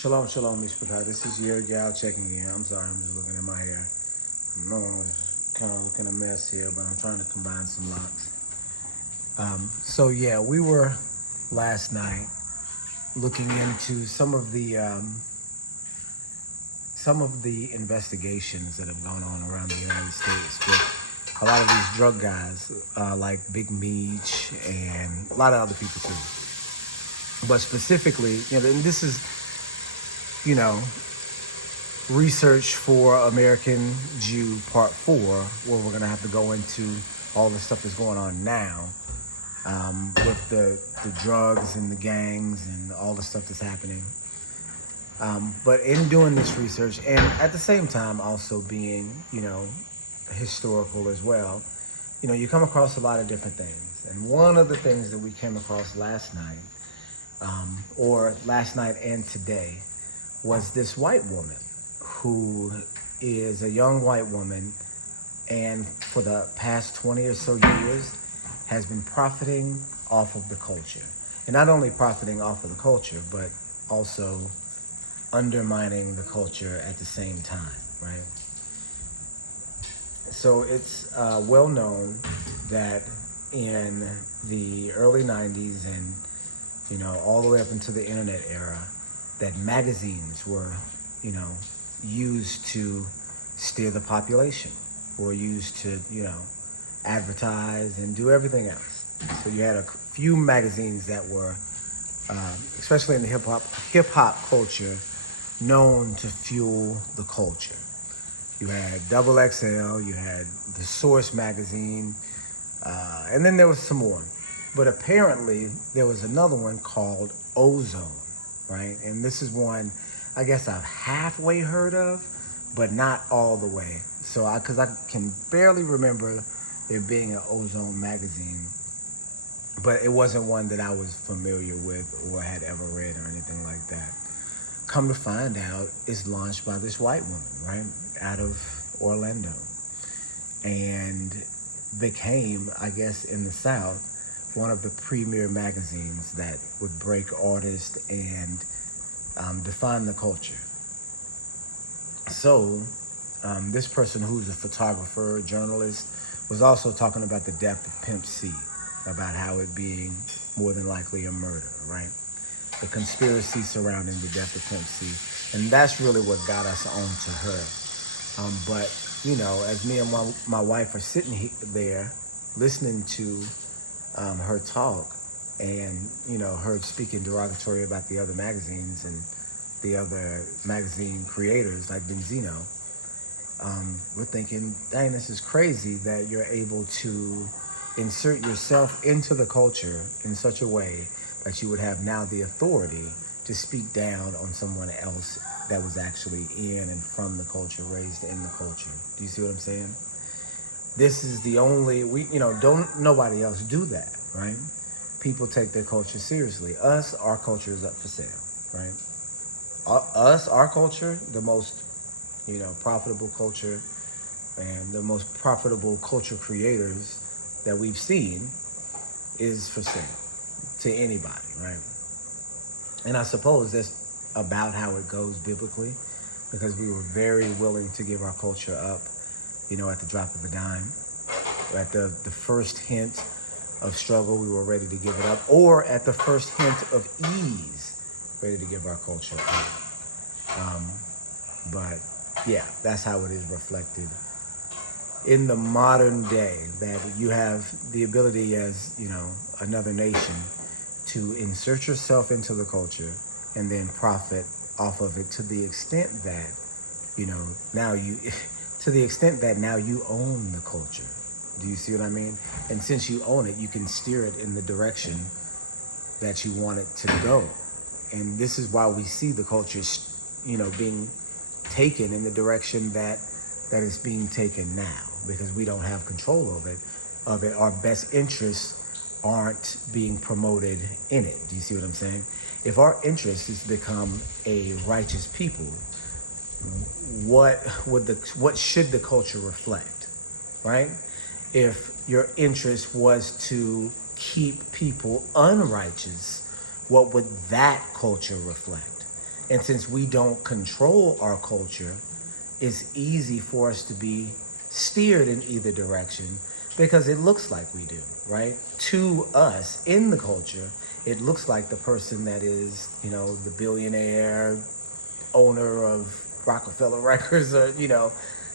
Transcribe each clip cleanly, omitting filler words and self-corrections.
Shalom, shalom, Mishpachah. This is your gal checking in. I'm sorry, I'm just looking at my hair. No one was kind of looking a mess here, but I'm trying to combine some locks. So yeah, we were last night looking into some of the investigations that have gone on around the United States with a lot of these drug guys, like Big Meech and a lot of other people too. But specifically, and this is, you know, research for American Jew Part 4, where we're going to have to go into all the stuff that's going on now with the drugs and the gangs and all the stuff that's happening. But in doing this research, and at the same time also being, historical as well, you come across a lot of different things. And one of the things that we came across last night, or last night and today, was this white woman who is a young white woman and for the past 20 or so years has been profiting off of the culture. And not only profiting off of the culture, but also undermining the culture at the same time, right? So it's well known that in the early 90s and, all the way up into the internet era, that magazines were, used to steer the population, or used to, advertise and do everything else. So you had a few magazines that were, especially in the hip hop culture, known to fuel the culture. You had Double XL, you had the Source magazine, and then there was some more. But apparently there was another one called Ozone, right? And this is one I guess I've halfway heard of, but not all the way. So because I can barely remember there being an Ozone magazine, but it wasn't one that I was familiar with or had ever read or anything like that. Come to find out, it's launched by this white woman, right, out of Orlando, and became, I guess, in the South, one of the premier magazines that would break artists and define the culture. So this person, who's a photographer, journalist, was also talking about the death of Pimp C, about how it being more than likely a murder, right? The conspiracy surrounding the death of Pimp C. And that's really what got us onto her. But, as me and my wife are sitting there listening to her talk, and her speaking derogatory about the other magazines and the other magazine creators like Benzino, we're thinking, dang, this is crazy that you're able to insert yourself into the culture in such a way that you would have now the authority to speak down on someone else that was actually in and from the culture, raised in the culture. Do you see what I'm saying? This is the only, don't nobody else do that, right? People take their culture seriously. Our culture is up for sale, right? Our culture, the most, profitable culture and the most profitable culture creators that we've seen is for sale to anybody, right? And I suppose that's about how it goes biblically, because we were very willing to give our culture up, at the drop of a dime. At the first hint of struggle, we were ready to give it up, or at the first hint of ease, ready to give our culture up. But yeah, that's how it is reflected in the modern day, that you have the ability as, another nation to insert yourself into the culture and then profit off of it to the extent that, now you own the culture. Do you see what I mean? And since you own it, you can steer it in the direction that you want it to go. And this is why we see the culture, being taken in the direction that is being taken now, because we don't have control of it. Our best interests aren't being promoted in it. Do you see what I'm saying? If our interest is to become a righteous people, what should the culture reflect, right? If your interest was to keep people unrighteous, what would that culture reflect? And since we don't control our culture, it's easy for us to be steered in either direction because it looks like we do, right? To us in the culture, it looks like the person that is, the billionaire owner of Rockefeller Records, or, the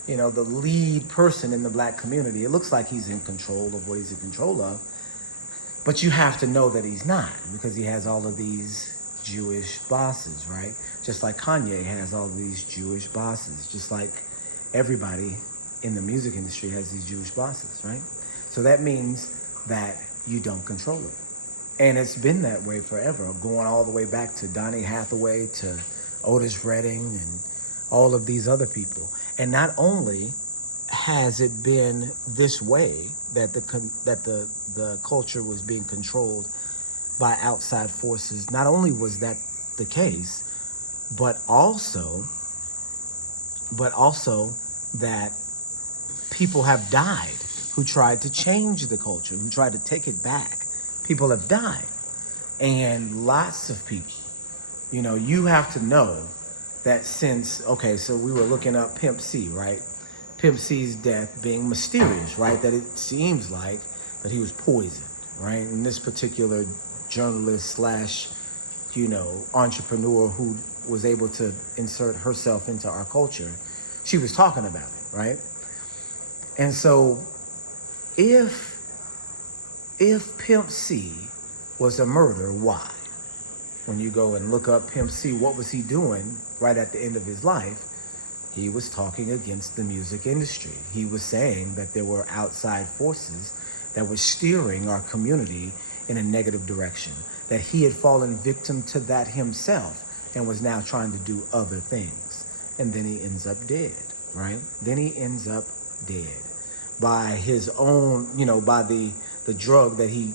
lead person in the black community. It looks like he's in control of what he's in control of. But you have to know that he's not, because he has all of these Jewish bosses, right? Just like Kanye has all of these Jewish bosses, just like everybody in the music industry has these Jewish bosses, right? So that means that you don't control it. And it's been that way forever, going all the way back to Donny Hathaway, to Otis Redding, and all of these other people. And not only has it been this way that the culture was being controlled by outside forces, not only was that the case, but also that people have died who tried to change the culture, who tried to take it back. People have died. And lots of people, you have to know that so we were looking up Pimp C, right? Pimp C's death being mysterious, right? That it seems like that he was poisoned, right? And this particular journalist / entrepreneur who was able to insert herself into our culture, she was talking about it, right? And so if Pimp C was a murderer, why? When you go and look up Pimp C, what was he doing right at the end of his life? He was talking against the music industry. He was saying that there were outside forces that were steering our community in a negative direction, that he had fallen victim to that himself and was now trying to do other things. And then he ends up dead, right? Then he ends up dead by his own, by the drug that he,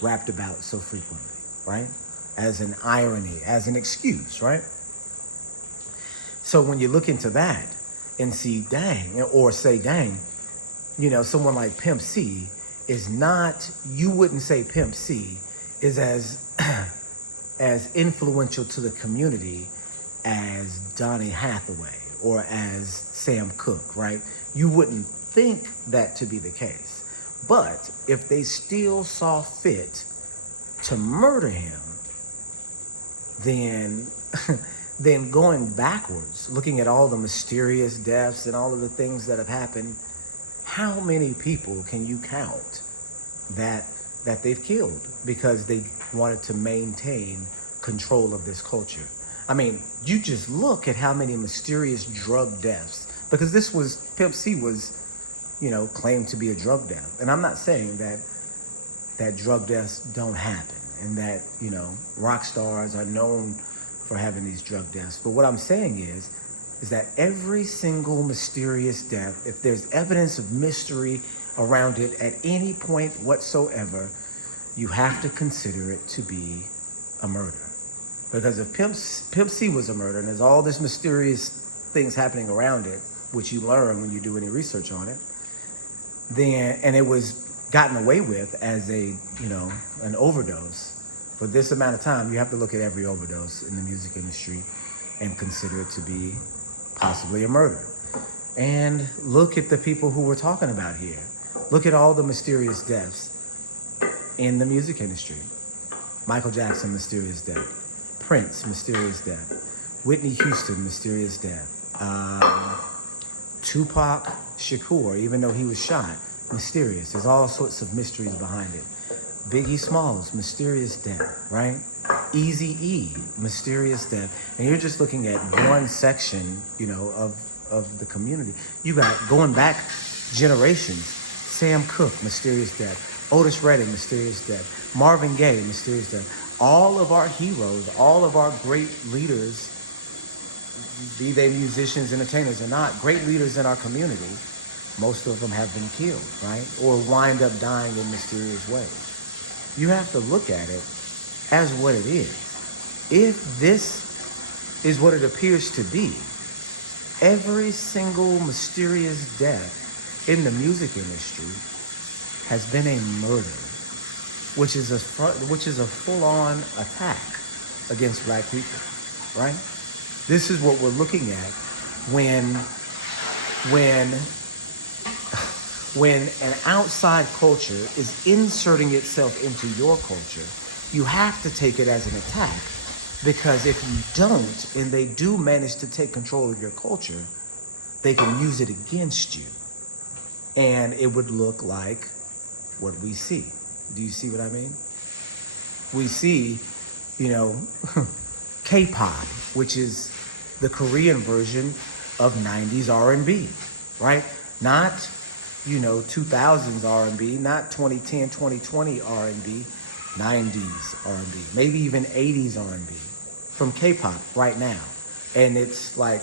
rapped about so frequently, right? As an irony, as an excuse, right? So when you look into that and see, someone like Pimp C is not, you wouldn't say Pimp C is as influential to the community as Donny Hathaway or as Sam Cooke, right? You wouldn't think that to be the case. But if they still saw fit to murder him, then going backwards, looking at all the mysterious deaths and all of the things that have happened, how many people can you count that they've killed because they wanted to maintain control of this culture? I mean, you just look at how many mysterious drug deaths, because Pimp C was, claimed to be a drug death. And I'm not saying that drug deaths don't happen and that, rock stars are known for having these drug deaths. But what I'm saying is that every single mysterious death, if there's evidence of mystery around it at any point whatsoever, you have to consider it to be a murder. Because if Pimp C was a murder and there's all this mysterious things happening around it, which you learn when you do any research on it, and it was gotten away with as an overdose for this amount of time, you have to look at every overdose in the music industry and consider it to be possibly a murder. And look at the people who we're talking about here. Look at all the mysterious deaths in the music industry. Michael Jackson, mysterious death. Prince, mysterious death. Whitney Houston, mysterious death. Tupac Shakur, even though he was shot, mysterious. There's all sorts of mysteries behind it. Biggie Smalls, mysterious death, right? Eazy-E, mysterious death. And you're just looking at one section, of the community. You got, going back generations, Sam Cooke, mysterious death. Otis Redding, mysterious death. Marvin Gaye, mysterious death. All of our heroes, all of our great leaders, be they musicians, entertainers or not, great leaders in our community, most of them have been killed, right? Or wind up dying in mysterious ways. You have to look at it as what it is. If this is what it appears to be, every single mysterious death in the music industry has been a murder, which is a full-on attack against black people, right? This is what we're looking at when when when an outside culture is inserting itself into your culture. You have to take it as an attack, because if you don't, and they do manage to take control of your culture, they can use it against you. And it would look like what we see. Do you see what I mean? We see, K-pop, which is the Korean version of 90s R&B, right? Not, 2000s R&B, not 2010, 2020 R&B, 90s R&B, maybe even 80s R&B from K-pop right now. And it's like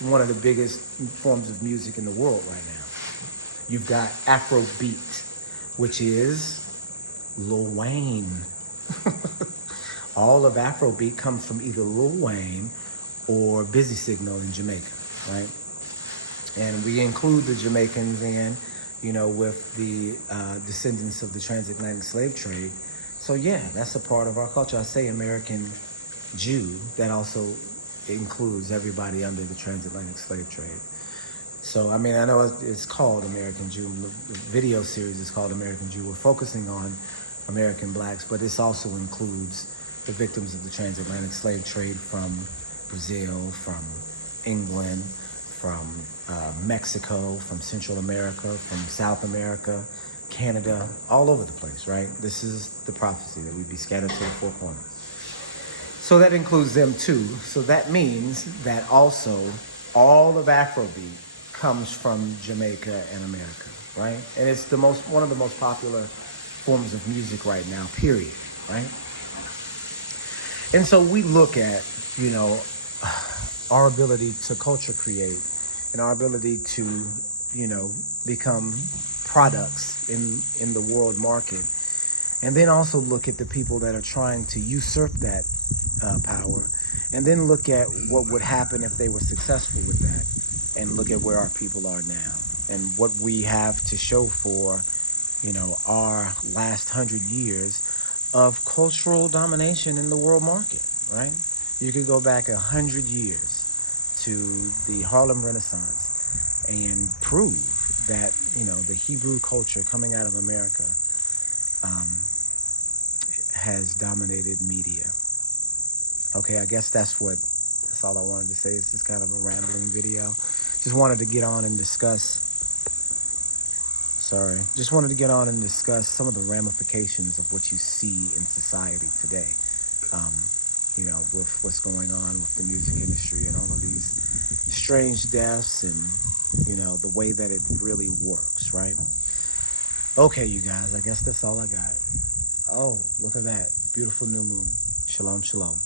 one of the biggest forms of music in the world right now. You've got Afrobeat, which is Lil Wayne. All of Afrobeat comes from either Lil Wayne or Busy Signal in Jamaica, right? And we include the Jamaicans in, with the descendants of the transatlantic slave trade. So yeah, that's a part of our culture. I say American Jew, that also includes everybody under the transatlantic slave trade. So, I know it's called American Jew. The video series is called American Jew. We're focusing on American blacks, but this also includes the victims of the transatlantic slave trade from Brazil, from England, from Mexico, from Central America, from South America, Canada, all over the place, right? This is the prophecy, that we'd be scattered to the four corners. So that includes them too. So that means that also all of Afrobeat comes from Jamaica and America, right? And it's one of the most popular forms of music right now, period, right? And so we look at, our ability to culture create and our ability to, become products in the world market. And then also look at the people that are trying to usurp that power. And then look at what would happen if they were successful with that. And look at where our people are now and what we have to show for, our last 100 years of cultural domination in the world market, right? You could go back 100 years to the Harlem Renaissance and prove that, the Hebrew culture coming out of America has dominated media. Okay, I guess that's all I wanted to say. It's just kind of a rambling video. Just wanted to get on and discuss some of the ramifications of what you see in society today. With what's going on with the music industry and all of these strange deaths and, the way that it really works, right? Okay, you guys, I guess that's all I got. Oh, look at that. Beautiful new moon. Shalom, shalom.